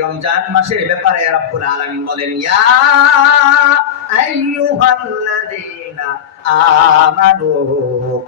রমজান মাসের ব্যাপারে রব্বুল আলামিন বলেন, ইয়া আইয়ুহাল্লাযীনা আমানু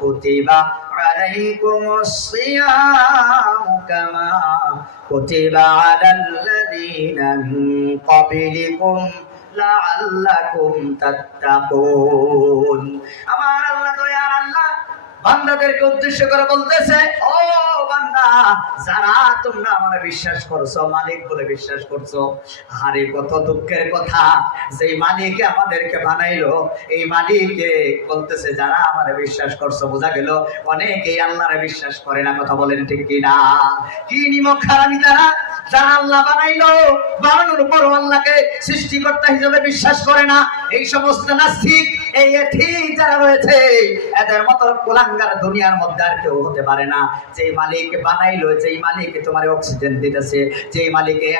কুতিবা আলাইকুমুস সিয়ামু কামা কুতিবা আলাল্লাযীনা মিন ক্বাবলিকুম লাআল্লাকুম তাত্তাকুন। আমার আল্লাহ দয়ার আল্লাহ বান্দাদেরকে উদ্দেশ্য করে বলতেছে, ও বান্দা, যারা তোমরা আমার বিশ্বাস করছ, মালিক বলে বিশ্বাস করছ আরে কত দুঃখের কথা। যে মালিক আমাদেরকে বানাইলো, এই মালিকে বলতেছে, যারা আমার বিশ্বাস করছ, বোঝা গেল অনেকেই আল্লাহরে বিশ্বাস করে না, কথা বলেন ঠিক কিনা? কি নিমক খারামি তারা? যারা আল্লাহ বানাইলো, বানানোর পরও আল্লাহকে সৃষ্টিকর্তা হিসেবে বিশ্বাস করে না। এই সমস্ত নাস্তিক এই এথিক যারা রয়েছে, এদের মতো দুনিয়ার মধ্যে আর কেউ হতে পারে না। যেই মালিক বানাইলো, যেই মালিক তোমার অক্সিজেন দিতেছে, যেই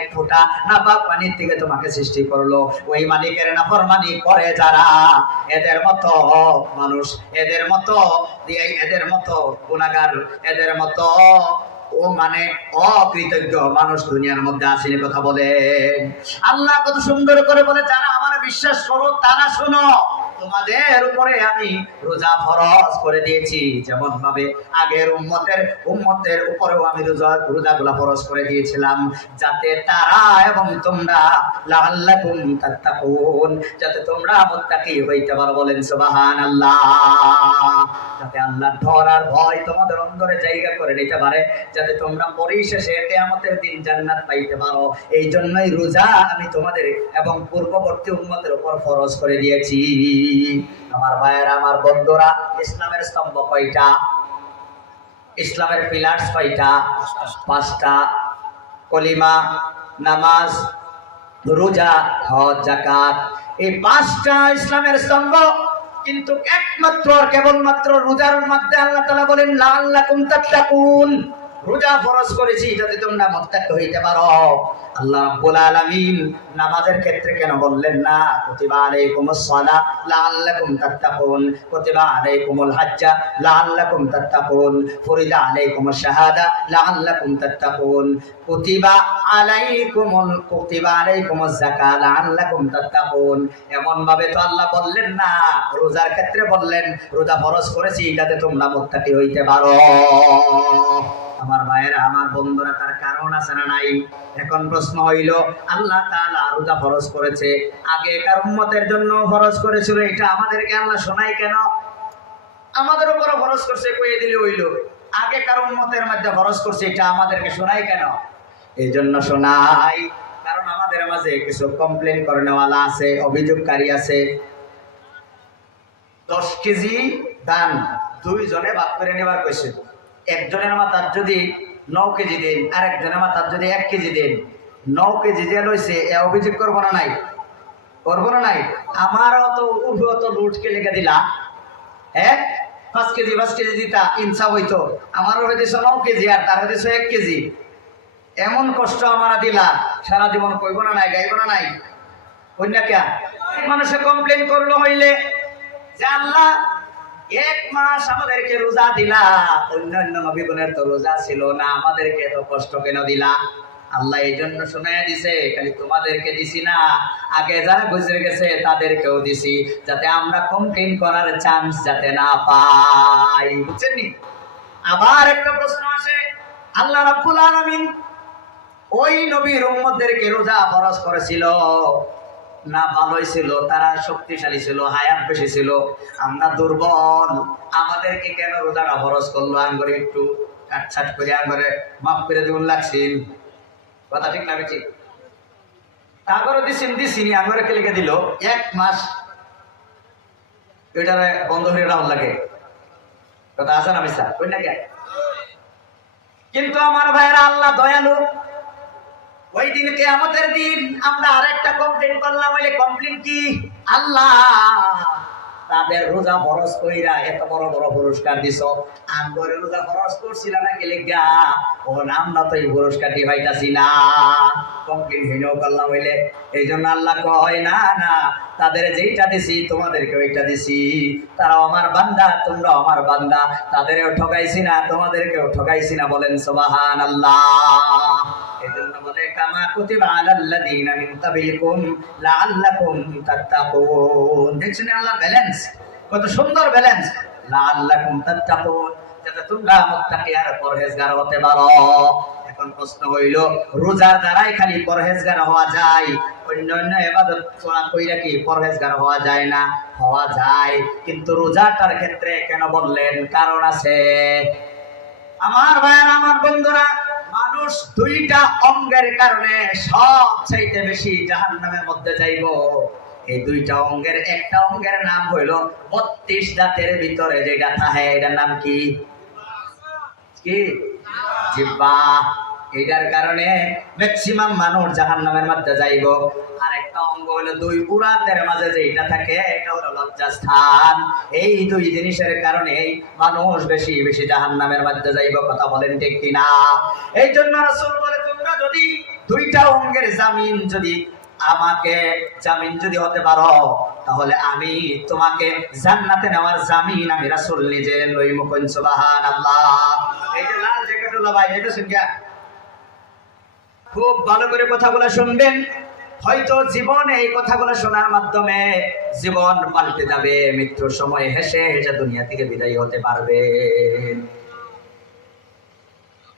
এক ফোঁটা নাপাক পানির থেকে তোমাকে সৃষ্টি করল, ওই মালিকের নাফরমানি করে যারা, এদের মতো মানুষ, এদের মতো এদের মতো গুণাগার, এদের মতো ও মানে অকৃতজ্ঞ মানুষ দুনিয়ার মধ্যে আসেনি কথা বলে আল্লাহ কত সুন্দর করে বলে যারা আমার বিশ্বাস করো, তারা শোনো। তোমাদের উপরে আমি রোজা ফরজ করে দিয়েছি। যেমন ভাবে আগের উম্মতের উম্মতের উপরেও আমি রোজা, রোজাগুলা ফরজ করে দিয়েছিলাম। যাতে তারা এবং তোমরা লাআল্লাকুম তাত্তাকুন, যাতে তোমরা মুত্তাকি হইতে পারো বলেন সুবহানাল্লাহ। যাতে আল্লাহর ডর আর ভয় তোমাদের অন্তরে জায়গা করে নিতে পারে, যাতে তোমরা পরিশেষে কিয়ামতের দিন জান্নাত পাইতে পারো। এই জন্যই রোজা আমি তোমাদের এবং পূর্ববর্তী উম্মতের উপর ফরজ করে দিয়েছি। আমার ভাইয়েরা, আমার বন্ধুরা, ইসলামের স্তম্ভ কয়টা? ইসলামের পিলার্স কয়টা? পাঁচটা। কলিমা, নামাজ, রোজা, হজ জাকাত এই পাঁচটা ইসলামের স্তম্ভ, কিন্তু একমাত্র কেবলমাত্র রোজার মধ্যে আল্লাহ তালা বলেন লাল্লাকুম তাত্তাকুন। রোজা ফরজ করেছি যাতে তোমরা মুত্তাকি হইতে পারো। আল্লাহ রাব্বুল আলামিন নামাজের ক্ষেত্রে কেন বললেন না? কুতিবা আলাইকুমুস সালাহ, লাআল্লাকুম তাত্তাকুন। কুতিবা আলাইকুমুল হাজ্জা, লাআল্লাকুম তাত্তাকুন। ফরিদা আলাইকুমুশ শাহাদা, লাআল্লাকুম তাত্তাকুন। কুতিবা আলাইকুমুল, কুতিবা আলাইকুমুজ যাকাত, লাআল্লাকুম তাত্তাকুন। এমন ভাবে তো আল্লাহ বললেন না। রোজার ক্ষেত্রে বললেন, রোজা ফরজ করেছি, যাতে তোমরা মুত্তাকি হইতে পারো। আমার ভাইয়েরা, আমার বন্ধুরা, তার কারণ আছে না নাই? এখন প্রশ্ন হইল, আল্লাহ তাআলা রোজা ফরজ করেছে। আগেকার উম্মতের জন্য ফরজ করেছিল? এটা আমাদেরকে আল্লাহ শোনাই কেন? আমাদের উপর ফরজ করছে, কইয়ে দিলে হইল। আগেকার উম্মতের মধ্যে ফরজ করছে, এটা আমাদেরকে শোনাই কেন? এই জন্য শোনাই কারণ আমাদের মাঝে কিছু কমপ্লেন করে নেওয়ালা আছে, অভিযোগকারী আছে। দশ কেজি ধান দুইজনে ভাগ করে নেবার কইছে। একজনের মাথার যদি ন কেজি দিন আর একজনের মাথার যদি এক কেজি দিন, ন কেজি দিয়ে লইছে, এ অভিযোগ করব না নাই? করব না নাই? আমার অত উঠে অত লুটকে লেগে দিলা? হ্যাঁ? পাঁচ কেজি পাঁচ কেজি দিতা, ইনসাফ হইতো। আমার হইতেছে ন কেজি আর তার হইতেছে এক কেজি। এমন কষ্ট আমারা দিলা, সারা জীবন কইব না নাই, গাইব না নাই? কন্যা কে মানুষে কমপ্লেন করল হইলে যে আল্লাহ এক মাস আমাদেরকে রোজা দিলা। অন্যান্য নবীগণের তো রোজা ছিল না, আমাদেরকে এত কষ্ট কেন দিলা? আল্লাহ এই জন্য শোনাইয়া দিছে, খালি তোমাদেরকে দিছি না। আগে যারা গুজরে গেছে, তাদেরকেও দিছি, যাতে আমরা কমপ্লেন করার চান্স যাতে না পাই। বুঝছেন আবার একটা প্রশ্ন আসে, আল্লাহ রাব্বুল আলামিন ওই নবীর উম্মতদেরকে রোজা ফরজ করেছিল। না ভালোই ছিল, তারা শক্তিশালী ছিল, হায়াত বেশি ছিল, আমরা দুর্বল। আমাদেরকে কেন রোজাটা ফরজ করল? আঙ্গরে একটু কাটছাট করে আঙ্গরে মাফ করে দিউন, লাগছিল। কথা ঠিক না বেশি তাগরও দিছিন, দিছিনি, আঙ্গরে লিখে দিল? এক মাস এটারে বন্ধ হয়ে রাউন লাগে। কথা আছে না মিসা কই না কিন্তু আমার ভাইয়েরা আল্লাহ দয়ালু ওই দিন কেয়ামতের দিন আমরা আরেকটা কমপ্লেন করলাম, বলে কমপ্লেন কি? আল্লাহ, তাদের রোজা ফরজ কইরা এত বড় বড় পুরস্কার দিছ। রোজা না ও নাম না তো এই পাইতাছি না। কমপ্লেন করলাম হইলে এই জন্য আল্লাহ কয় না না, তাদের যেইটা দিছি তোমাদেরকে ওইটা দিছি। তারা আমার বান্দা তোমরা আমার বান্দা। তাদেরও ঠকাইছি না, তোমাদেরকেও ঠকাইছি না, বলেন সোবাহান আল্লাহ এই জন্য দেখছেন আল্লাহ ব্যালেন্স কত সুন্দর ব্যালেন্স হতে এখন প্রশ্ন রোজার দ্বারাই খালি হওয়া যায়? হওয়া যায় না? হওয়া যায়। কিন্তু রোজাটার ক্ষেত্রে কেন বললেন? কারণ আছে। আমার ভাইয়ের, আমার বন্ধুরা মানুষ দুইটা অঙ্গের কারণে সব চাইতে বেশি জাহান্নামের মধ্যে যাইব। এই দুইটা অঙ্গের, একটা অঙ্গের নাম হইল বত্রিশ দাঁতের ভিতরে যেটা থাকে, এটার নাম কি? কি? জিব্বা। এটার কারণে ম্যাক্সিমাম মানুষ জাহান্নামের মধ্যে যাইব। আর একটা অঙ্গ হলো দুই উরাতের মাঝে যেটা থাকে, এটা হলো লজ্জাস্থান। এই দুই জিনিসের কারণে মানুষ বেশি বেশি জাহান্নামের মধ্যে যাইব, কথা বলেন ঠিক কিনা? এই জন্য রাসূল বলে, তোমরা যদি দুইটা অঙ্গের জামিন যদি আমাকে জামিন যদি হতে পারো, তাহলে আমি তোমাকে জান্নাতে নেওয়ার জামিন আমি রাসূল নিজে লই মুকুন সুবহানাল্লাহ। এই যে লাল জ্যাকেট ভাই এটা শুনগা খুব ভালো করে কথাগুলো শুনবেন। হয়তো জীবনে এই কথাগুলো শোনার মাধ্যমে জীবন পাল্টে যাবে, মৃত্যুর সময় হেসে হেসে দুনিয়া থেকে বিদায় হতে পারবে।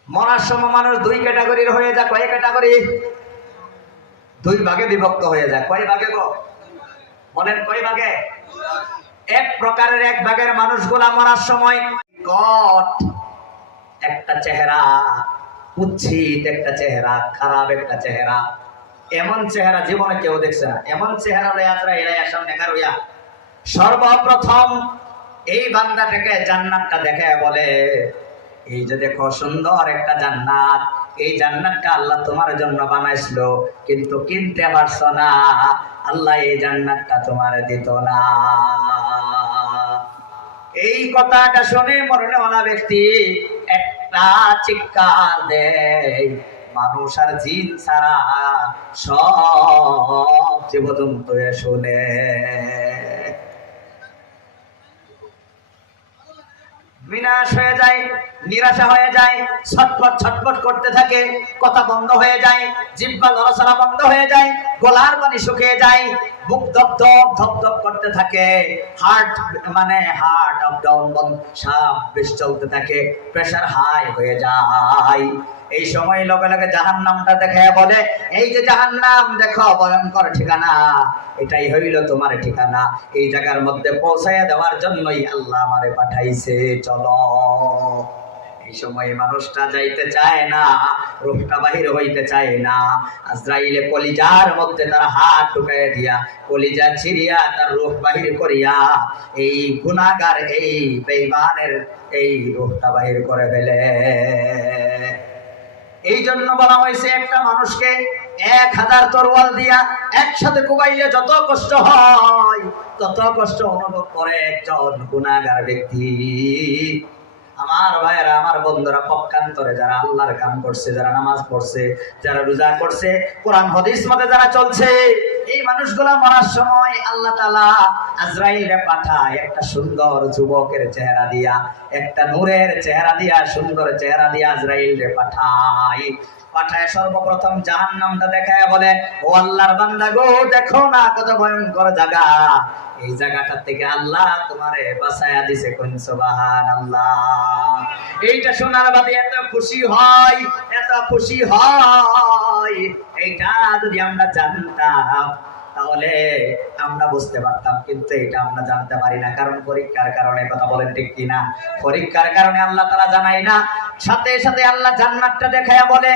মরার সময় মানুষ দুই ক্যাটাগরির হয়ে যায়। কয় ক্যাটাগরি? দুই ভাগে বিভক্ত হয়ে যায়। কয় ভাগে গো? বলেন কয় ভাগে? এক প্রকারের এক ভাগের মানুষগুলা মরার সময় কট একটা চেহারা কুচ্ছিত একটা চেহারা, খারাপ একটা চেহারা। এমন চেহারা জীবনে কেউ দেখছে না। এমন চেহারা লয়ে আজরা এরাই আসাম দেখা সর্বপ্রথম এই বান্দাটাকে জান্নাতটা দেখে বলে, এই যে দেখো সুন্দর একটা জান্নাত। এই জান্নাতটা আল্লাহ তোমার জন্য বানাইছিল, কিন্তু কিনতে পারছ না। আল্লাহ এই জান্নাতটা তোমার দিত না। এই কথাটা শুনে মরণওয়ালা ব্যক্তি একটা চিৎকার দেয়। মানুষ আর জিন ছাড়া সব জীবজন্তু শুনে। বিনাশ হয়ে যায়, নিরাশা হয়ে যায়, ছটফট ছটফট করতে থাকে, কথা বন্ধ হয়ে যায়, জিব্বা লড়াচড়া বন্ধ হয়ে যায়, গলার পানি শুকিয়ে যায় বুক ধপ ধপ ধপ ধপ করতে থাকে। হার্ট মানে হার্ট আপ ডাউন বন্ধ সব বেশ চলতে থাকে। প্রেশার হাই হয়ে যায়। এই সময় লগে লগে জাহান নামটা দেখে বলে, এই যে জাহান নাম দেখো, ভয়ঙ্কর ঠিকানা। এটাই হইল তোমার ঠিকানা। এই জায়গার মধ্যে পৌঁছাইয়া দেওয়ার জন্যই আল্লাহ আমারে পাঠাইছে। চলো। এই সময় মানুষটা যাইতে চায় না রূপটা বাহির হইতে চায় না। আজরাইলে কলিজার মধ্যে তার হাত ঢুকাই দিয়া, কলিজা ছিড়িয়া তার রূপ বাহির করিয়া, এই গুণাগার এই বেইমানের এই রূপটা বাহির করে ফেলে। এই জন্য বলা হয়েছে, একটা মানুষকে এক হাজার তরোয়াল দিয়া একসাথে কুবাইলে যত কষ্ট হয়, তত কষ্ট অনুভব করে একজন গুণাগার ব্যক্তি। আমার ভাইয়েরা, আমার বন্ধুরা পক্ষান্তরে যারা আল্লাহর কাম করছে, যারা নামাজ পড়ছে, যারা রোজা করছে, কোরআন, হদিস মতে যারা চলছে এই মানুষগুলা মরার সময় আল্লাহ আজরাইলে পাঠায় একটা সুন্দর যুবকের চেহারা দিয়া, একটা নূরের চেহারা দিয়া, সুন্দর চেহারা দিয়া আজরাইলে পাঠায়। পাঠায় সর্বপ্রথম জাহান নামটা দেখায় বলে, ও আল্লাহর বান্দা গো, দেখো না কত ভয়ঙ্কর জায়গা। এই জায়গাটা থেকে আল্লাহ তোমারে বাঁচায়া দিছে কোন সুবাহান আল্লাহ এইটা শোনার বাদে এত খুশি হয়, এত খুশি হয়। এইটা যদি আমরা জানতাম, তাহলে আমরা বুঝতে পারতাম, কিন্তু এটা আমরা জানতে পারি না। কারণ পরীক্ষার কারণে কথা বলেন ঠিক কিনা? পরীক্ষার কারণে আল্লাহ তারা জানাই না সাথে সাথে আল্লাহ জান্নাতটা দেখায়া বলে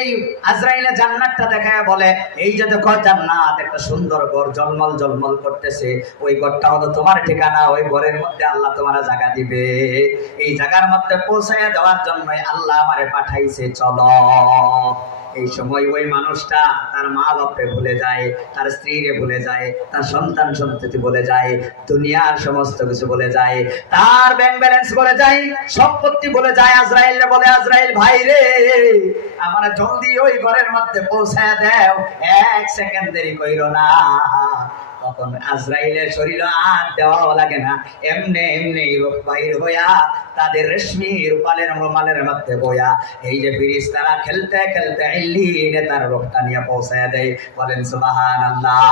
এই আজরাইলে জান্নাতটা দেখায়া বলে, এই যে দেখো জান্নাত, একটা সুন্দর ঘর জলমল জলমল করতেছে, ওই ঘরটা হলো তোমার ঠিকানা, ওই ঘরের মধ্যে আল্লাহ তোমার জায়গা দিবে। এই জায়গার মধ্যে পৌঁছাইয়া দেওয়ার জন্যই আল্লাহ আমারে পাঠাইছে, চলো। এই সময় ওই মানুষটা তার মা বাপরে ভুলে যায়, তার স্ত্রীরে ভুলে যায়, তার সন্তান সন্ততি বলে যায়, দুনিয়ার সমস্ত কিছু বলে যায়, তার ব্যাংক ব্যালেন্স বলে যায়, সম্পত্তি বলে যায় আজরাইল বলে, আজরাইল ভাই রে, আমার জলদি ওই ঘরের মধ্যে পৌঁছায় দেও, এক সেকেন্ড দেরি কইরো না। তখন আজরাইলের শরীর আর দেওয়া লাগে না। এমনি এমনি বাহির হইয়া তাদের রেশমি রূপালের রুমালের মধ্যে বয়া এই যে ফিরিস তারা খেলতে খেলতে ইল্লিনে তার রূপটা নিয়ে পৌঁছায় দেয়। বলেন সুবাহান আল্লাহ